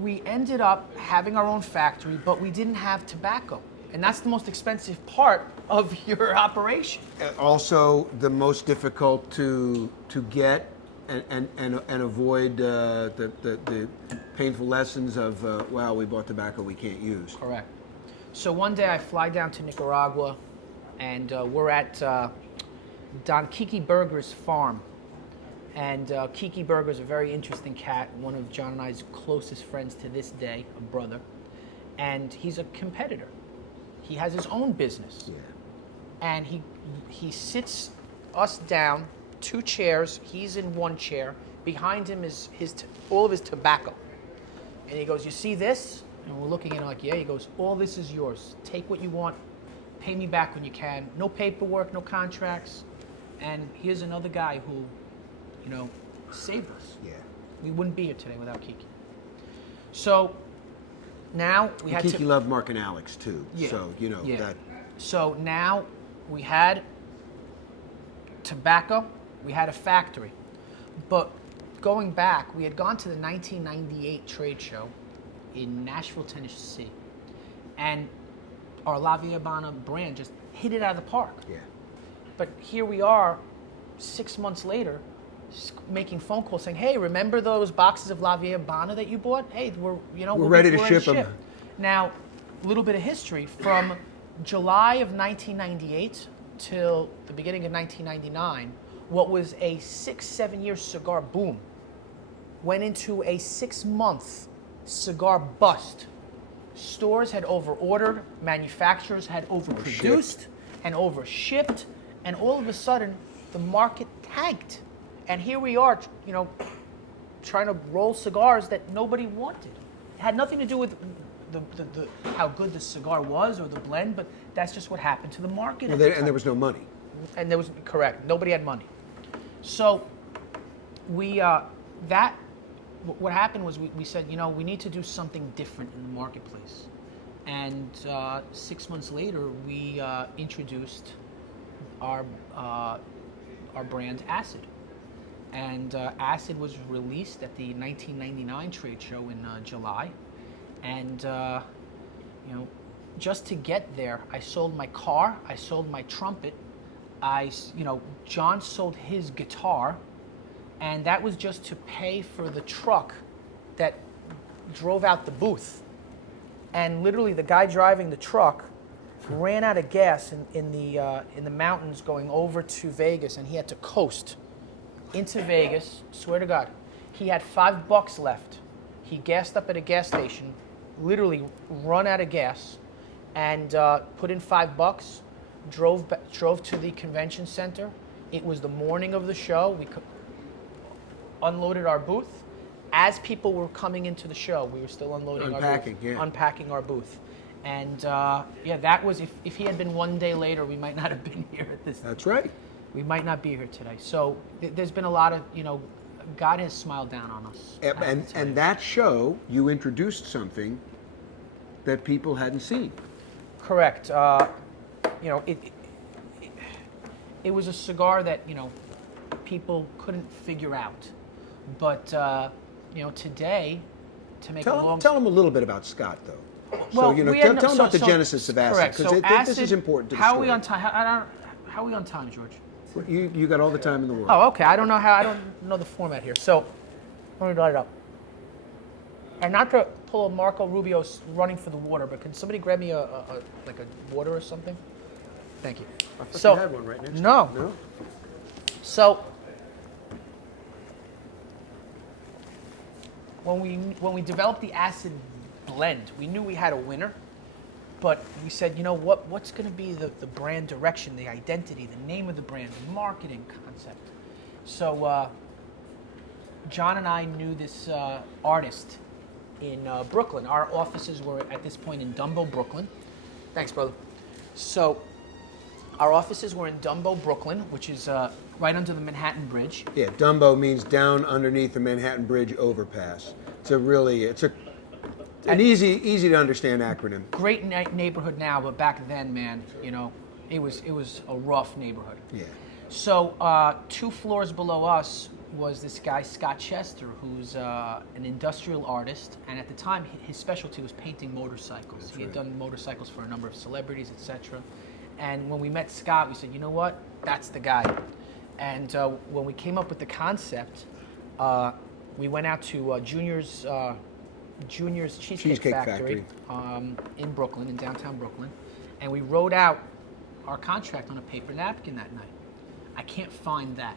we ended up having our own factory, but we didn't have tobacco. And that's the most expensive part of your operation. Also, the most difficult to get and avoid the painful lessons of, wow, we bought tobacco we can't use. Correct. So one day I fly down to Nicaragua, and we're at Don Kiki Berger's farm. And Kiki Berger is a very interesting cat, one of John and I's closest friends to this day, a brother. And he's a competitor. He has his own business. Yeah. And he sits us down, 2 chairs, he's in 1 chair. Behind him is all of his tobacco. And he goes, you see this? And we're looking at it like, yeah. He goes, all this is yours. Take what you want. Pay me back when you can. No paperwork, no contracts. And here's another guy who, saved us. Yeah. We wouldn't be here today without Kiki. So now we had Kiki loved Mark and Alex too. Yeah. So, that. So now we had tobacco, we had a factory. But going back, we had gone to the 1998 trade show in Nashville, Tennessee. And our La Via Habana brand just hit it out of the park. Yeah. But here we are, 6 months later, making phone calls saying, hey, remember those boxes of La Via Habana that you bought? Hey, we're ready to ship them. Now, a little bit of history. From July of 1998 till the beginning of 1999, what was a 6-7 year cigar boom went into a 6-month cigar bust. Stores had overordered, manufacturers had overproduced and overshipped, and all of a sudden, the market tanked. And here we are, trying to roll cigars that nobody wanted. It had nothing to do with the how good the cigar was or the blend, but that's just what happened to the market. And there was no money. And there was, correct, nobody had money. So what happened was we said, we need to do something different in the marketplace. And 6 months later, we introduced our brand Acid. And Acid was released at the 1999 trade show in July. And, just to get there, I sold my car, I sold my trumpet, John sold his guitar, and that was just to pay for the truck that drove out the booth. And literally the guy driving the truck ran out of gas in the mountains going over to Vegas, and he had to coast into Vegas. Swear to God, he had $5 left. He gassed up at a gas station, literally run out of gas, and put in $5. Drove to the convention center. It was the morning of the show. We unloaded our booth. As people were coming into the show, we were still unpacking our booth. And that was, if he had been 1 day later, we might not have been here at this. That's right. We might not be here today. So there's been a lot of, God has smiled down on us. And that show, you introduced something that people hadn't seen. Correct. It was a cigar that, people couldn't figure out. But, today, to make Tell them a little bit about Scott, though. Well, tell them about the genesis of Acid, because this is important to the story. How are we on time? How are we on time, George? You got all the time in the world. Oh, okay. I don't know the format here. So, let me light it up. And not to pull a Marco Rubio running for the water, but can somebody grab me a water or something? Thank you. I thought you had one right next to you. No. So, when we developed the Acid blend, we knew we had a winner, but we said, what's going to be the brand direction, the identity, the name of the brand, the marketing concept. So John and I knew this artist in Brooklyn. Our offices were at this point in Dumbo, Brooklyn. Thanks, brother. So our offices were in Dumbo, Brooklyn, which is right under the Manhattan Bridge. Yeah, Dumbo means down underneath the Manhattan Bridge overpass. It's an easy to understand acronym. Great neighborhood now, but back then, man, it was a rough neighborhood. Yeah. So 2 floors below us, was this guy, Scott Chester, who's an industrial artist, and at the time his specialty was painting motorcycles. He had done motorcycles for a number of celebrities, etc. And when we met Scott, we said, you know what, that's the guy. And when we came up with the concept, we went out to Junior's Cheesecake Factory in Brooklyn, in downtown Brooklyn, and we wrote out our contract on a paper napkin that night. I can't find that.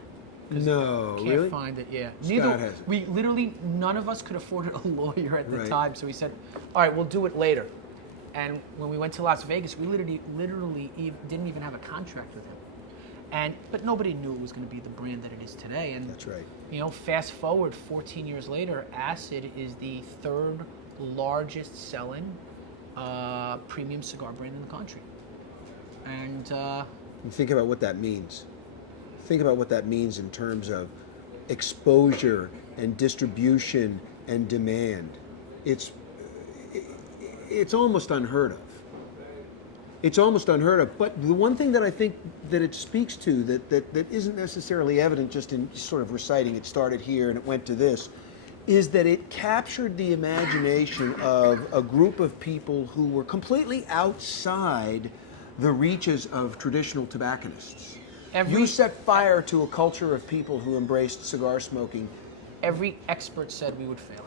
No, Can't really? find it, yeah. Scott has it. We literally, none of us could afford a lawyer at the Right. time, so we said, all right, we'll do it later. And when we went to Las Vegas, we literally didn't even have a contract with him. But nobody knew it was going to be the brand that it is today. And That's right. you know, fast forward 14 years later, Acid is the third largest selling premium cigar brand in the country. And And think about what that means. Think about what that means in terms of exposure and distribution and demand. It's almost unheard of. It's almost unheard of. But the one thing that I think that it speaks to that isn't necessarily evident just in sort of reciting it started here and it went to this, is that it captured the imagination of a group of people who were completely outside the reaches of traditional tobacconists. You set fire to a culture of people who embraced cigar smoking. Every expert said we would fail.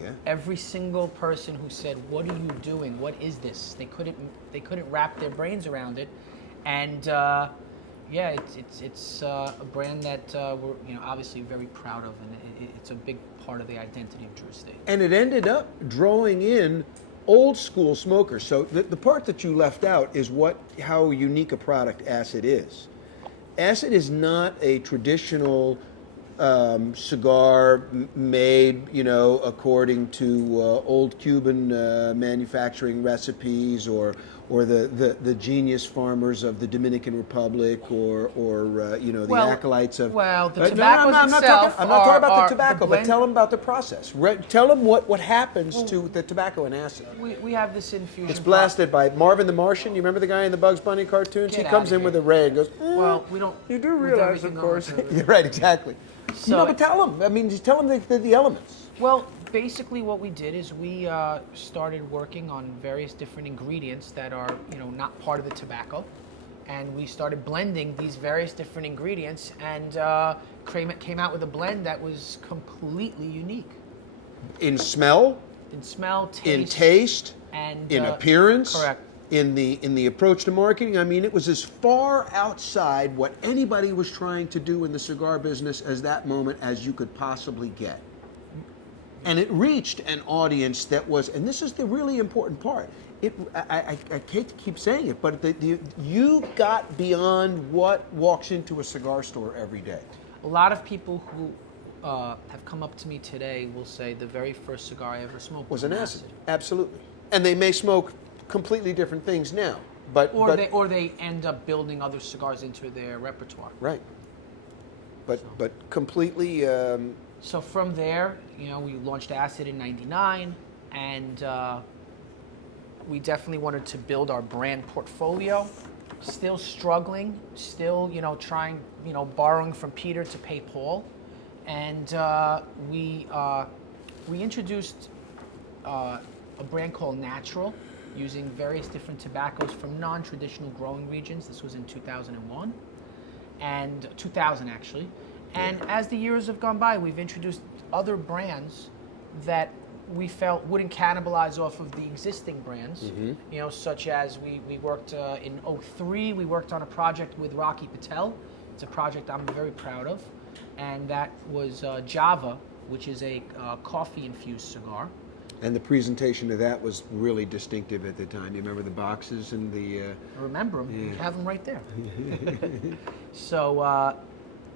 Yeah. Every single person who said, "What are you doing? What is this?" They couldn't wrap their brains around it, and yeah, it's a brand that we're obviously very proud of, and it's a big part of the identity of Drew Estate. And it ended up drawing in old school smokers. So the part that you left out is how unique a product Acid is. Acid is not a traditional cigar made, according to old Cuban manufacturing recipes, or the genius farmers of the Dominican Republic, or the acolytes of. Well, the No, tobaccos I'm not itself talking about are the tobacco, the but blend- tell them about the process. Tell them what happens to the tobacco in Acid. We have this infusion. It's blasted by Marvin the Martian. You remember the guy in the Bugs Bunny cartoons? Get He comes outta in with here. a ray and goes, Well, we don't. You do with realize, everything of going course. to- You're right, exactly. So- But tell them. I mean, just tell them the elements. Well, basically what we did is we started working on various different ingredients that are, not part of the tobacco. And we started blending these various different ingredients and came out with a blend that was completely unique. In smell, In smell, taste. in taste, and in appearance. Correct. In the approach to marketing. I mean, it was as far outside what anybody was trying to do in the cigar business as that moment as you could possibly get. And it reached an audience that was, and this is the really important part. I hate to keep saying it, but you got beyond what walks into a cigar store every day. A lot of people who have come up to me today will say the very first cigar I ever smoked Was an Acid. Absolutely. And they may smoke completely different things now, but they end up building other cigars into their repertoire. right. But completely. So from there, we launched Acid in '99, and we definitely wanted to build our brand portfolio. Still struggling, still trying, borrowing from Peter to pay Paul, and we introduced a brand called Natural, using various different tobaccos from non-traditional growing regions. This was in 2001, and 2000 actually. And as the years have gone by, we've introduced other brands that we felt wouldn't cannibalize off of the existing brands. Mm-hmm. Such as we worked in '03, we worked on a project with Rocky Patel. It's a project I'm very proud of, and that was Java, which is a coffee-infused cigar. And the presentation of that was really distinctive at the time. You remember the boxes and the. I remember them. Yeah. We have them right there. So,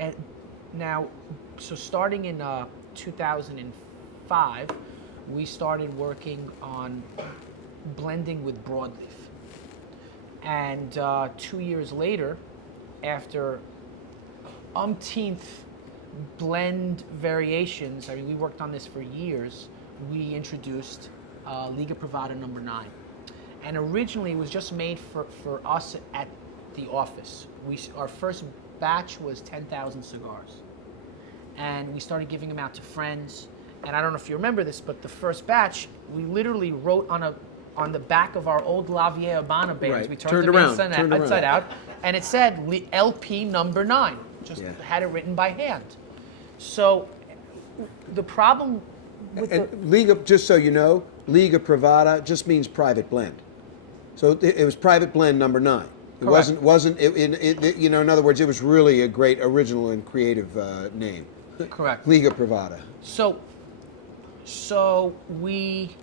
and now, starting in 2005, we started working on blending with broadleaf. And 2 years later, after umpteenth blend variations, I mean, we worked on this for years, we introduced Liga Privada number 9. And originally it was just made for us at the office. Our first batch was 10,000 cigars. and we started giving them out to friends. And I don't know if you remember this, but the first batch, we literally wrote on the back of our old La Vieja Habana bands. Right. We Turned them around, inside out, and it said LP number 9. Just had it written by hand. So the problem with Liga, just so you know, Liga Privada just means private blend. So it was private blend number 9. It wasn't. You know, in other words, it was really a great original and creative name. Correct. Liga Privada. So we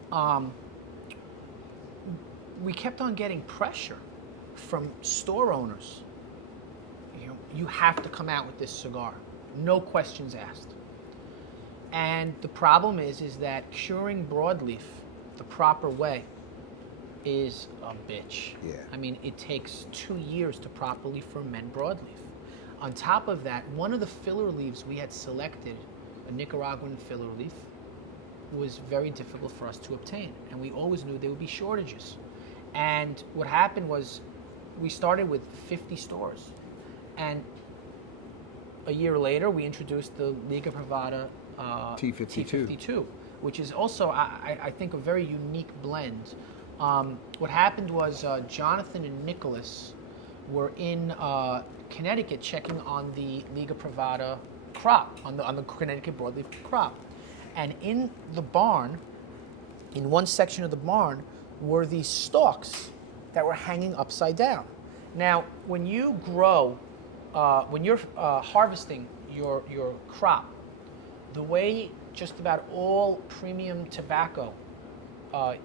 kept on getting pressure from store owners. You know, you have to come out with this cigar, no questions asked. And the problem is that curing broadleaf the proper way is a bitch. Yeah. I mean, it takes 2 years to properly ferment broadleaf. On top of that, one of the filler leaves we had selected, a Nicaraguan filler leaf, was very difficult for us to obtain, and we always knew there would be shortages. And what happened was, we started with 50 stores, and a year later we introduced the Liga Privada T52, which is also, I think, a very unique blend. What happened was Jonathan and Nicholas were in Connecticut checking on the Liga Privada crop, on the Connecticut broadleaf crop. And in the barn, in one section of the barn, were these stalks that were hanging upside down. Now, when you grow, when you're harvesting your crop, the way just about all premium tobacco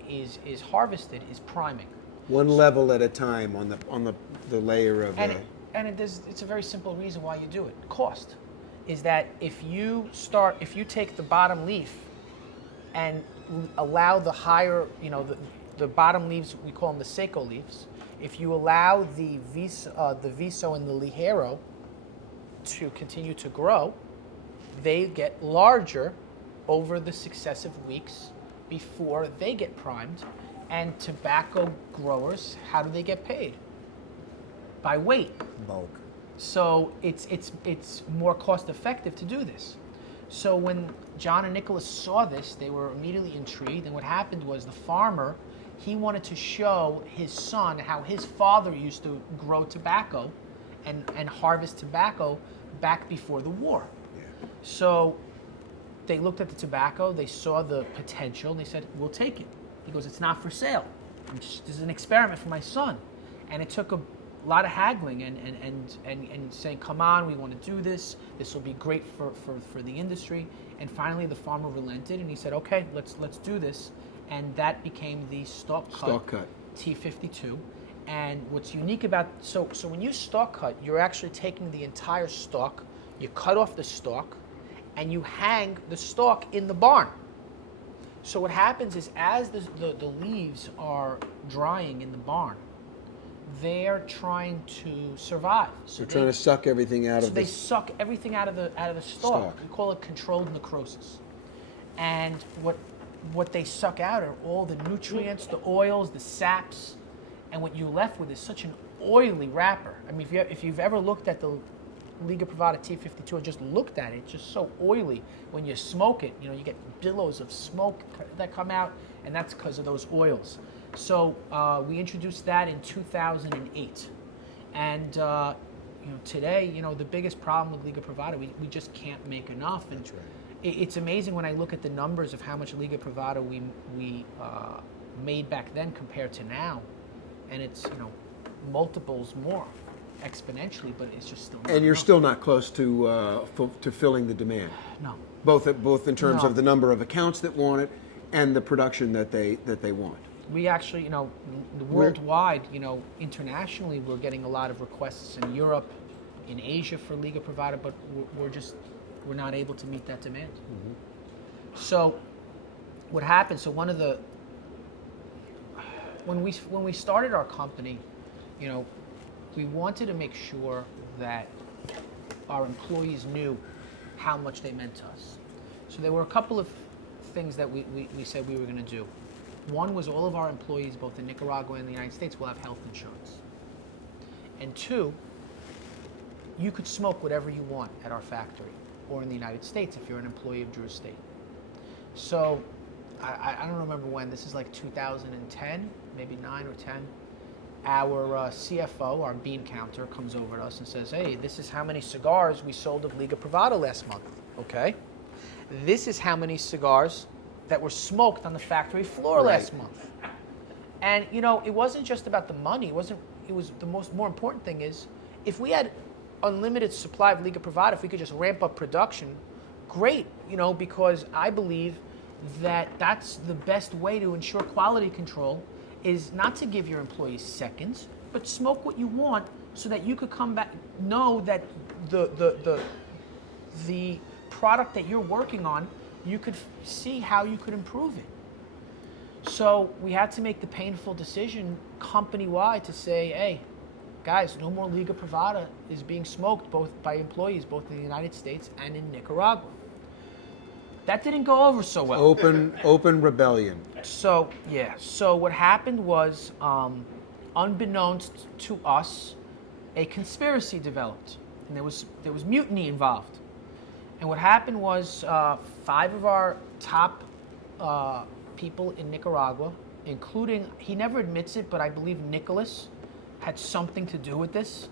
is harvested is priming. One level at a time on the layer of it's a very simple reason why you do it. Cost is that if you take the bottom leaf and allow the higher, the bottom leaves, we call them the seco leaves. If you allow the viso and the ligero to continue to grow, they get larger over the successive weeks before they get primed. And tobacco growers, how do they get paid? By weight. bulk. So it's more cost effective to do this. So when John and Nicholas saw this, they were immediately intrigued. And what happened was the farmer, he wanted to show his son how his father used to grow tobacco and harvest tobacco back before the war. Yeah. So they looked at the tobacco, they saw the potential, and they said, we'll take it. He goes, it's not for sale. This is an experiment for my son. And it took a lot of haggling and saying, come on, we want to do this. This will be great for the industry. And finally, the farmer relented, and he said, okay, let's do this. And that became the stalk cut T52. And what's unique about, so when you stalk cut, you're actually taking the entire stalk, you cut off the stalk, and you hang the stalk in the barn. So what happens is, as the leaves are drying in the barn, they're trying to survive. So they're trying to suck everything out of they suck everything out of the stalk. We call it controlled necrosis. And what they suck out are all the nutrients, the oils, the saps, and what you're left with is such an oily wrapper. I mean, if you've ever looked at the Liga Privada T52 and just looked at it, it's just so oily. When you smoke it, you get billows of smoke that come out, and that's because of those oils. So we introduced that in 2008. And today, the biggest problem with Liga Privada, we just can't make enough. And that's right. It's amazing when I look at the numbers of how much Liga Privada we made back then compared to now. And it's, multiples more exponentially, but it's just still not And you're enough. still not close to filling the demand. No. Both in terms No. of the number of accounts that want it and the production that they want. We actually, worldwide, internationally, we're getting a lot of requests in Europe, in Asia for Liga Privada, but we're not able to meet that demand. Mm-hmm. So what happened, when we started our company, we wanted to make sure that our employees knew how much they meant to us. So there were a couple of things that we said we were going to do. One was all of our employees, both in Nicaragua and the United States, will have health insurance. And two, you could smoke whatever you want at our factory. or in the United States if you're an employee of Drew Estate. So I don't remember when, this is like 2010, maybe 9 or 10. Our CFO, our bean counter, comes over to us and says, hey, this is how many cigars we sold of Liga Privada last month. Okay. This is how many cigars that were smoked on the factory floor last month. And, you know, it wasn't just about the money. It was the more important thing is, if we had unlimited supply of Liga Privada, if we could just ramp up production, great, you know, because I believe that that's the best way to ensure quality control, is not to give your employees seconds, but smoke what you want so that you could come back, know that the product that you're working on, you could see how you could improve it. So we had to make the painful decision company-wide to say, hey, guys, no more Liga Privada is being smoked both by employees, both in the United States and in Nicaragua. That didn't go over so well. Open rebellion. So, yeah. So what happened was, unbeknownst to us, a conspiracy developed. And there was mutiny involved. And what happened was 5 of our top people in Nicaragua, including, he never admits it, but I believe Nicholas had something to do with this.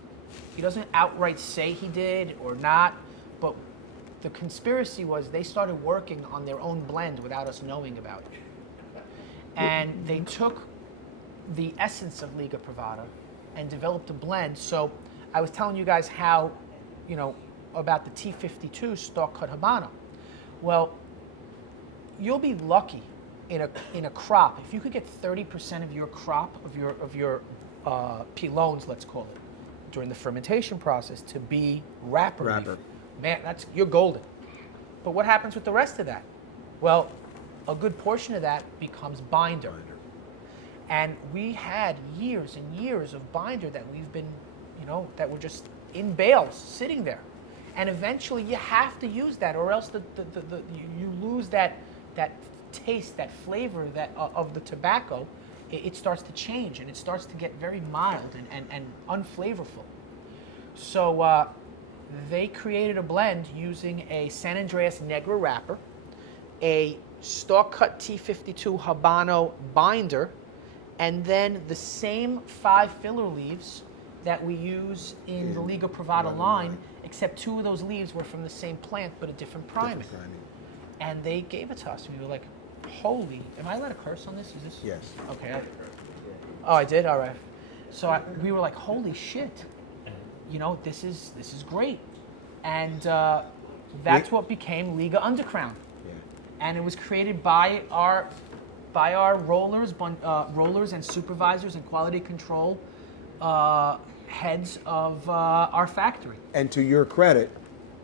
He doesn't outright say he did or not, but the conspiracy was they started working on their own blend without us knowing about it. And they took the essence of Liga Privada and developed a blend. So I was telling you guys how, you know, about the T52 stalk cut Habano. Well, you'll be lucky in a crop if you could get 30% of your crop of your pilones, let's call it, during the fermentation process to be wrapper leaf. Man, you're golden. But what happens with the rest of that? Well, a good portion of that becomes binder. And we had years and years of binder that we've been, you know, that were just in bales sitting there. And eventually you have to use that, or else you lose that taste, that flavor of the tobacco. It starts to change and it starts to get very mild and unflavorful. So they created a blend using a San Andreas Negra wrapper, a stalk cut T52 Habano binder, and then the same 5 filler leaves that we use in the Liga Privada line, except 2 of those leaves were from the same plant but a different priming. And they gave it to us. We were like, holy, am I allowed to curse on this? Is this? Yes. Okay. Oh, I did? All right. So we were like, holy shit. You know, this is great. And that's what became Liga Undercrown. Yeah. And it was created by our rollers and supervisors and quality control heads of our factory. And to your credit,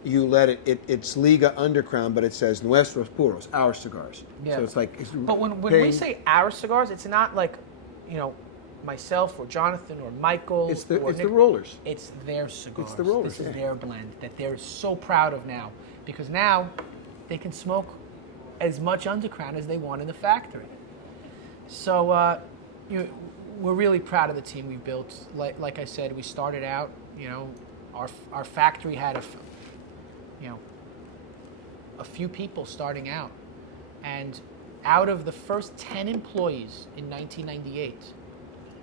you let it's Liga Undercrown, but it says Nuestros Puros, our cigars. Yeah. So it's like... But when we say our cigars, it's not like, you know, myself or Jonathan or Michael. It's the rollers. It's their cigars. It's the rollers. This is their blend that they're so proud of now, because now they can smoke as much Undercrown as they want in the factory. So we're really proud of the team we built. Like I said, we started out, you know, our factory had a few people starting out, and out of the first 10 employees in 1998,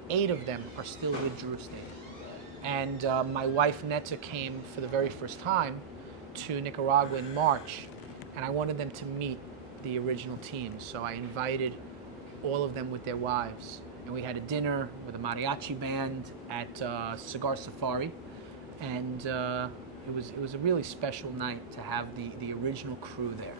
8 of them are still with Drew Estate. And my wife Netta came for the very first time to Nicaragua in March, and I wanted them to meet the original team. So I invited all of them with their wives, and we had a dinner with a mariachi band at Cigar Safari, and it was a really special night to have the original crew there.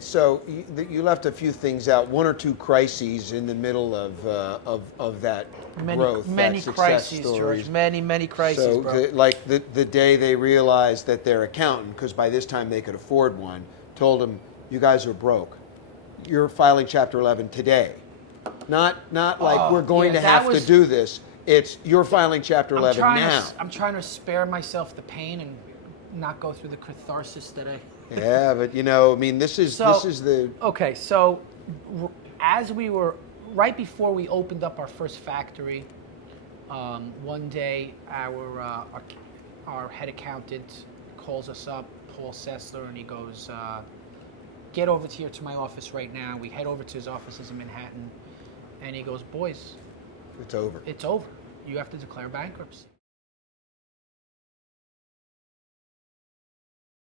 So you left a few things out, 1 or 2 crises in the middle of that growth, many that success crises, stories. George. Many crises, so bro. Like the day they realized that their accountant, because by this time they could afford one, told them, "You guys are broke. You're filing Chapter 11 today." Not like we're going to have to do this. It's you're filing Chapter 11 now. I'm trying to spare myself the pain and not go through the catharsis that I. Yeah, but you know, I mean, this is the. Okay, so as we were right before we opened up our first factory, one day our our head accountant calls us up, Paul Sessler, and he goes, get over here to my office right now. We head over to his offices in Manhattan, and he goes, boys, It's over. it's over. You have to declare bankruptcy.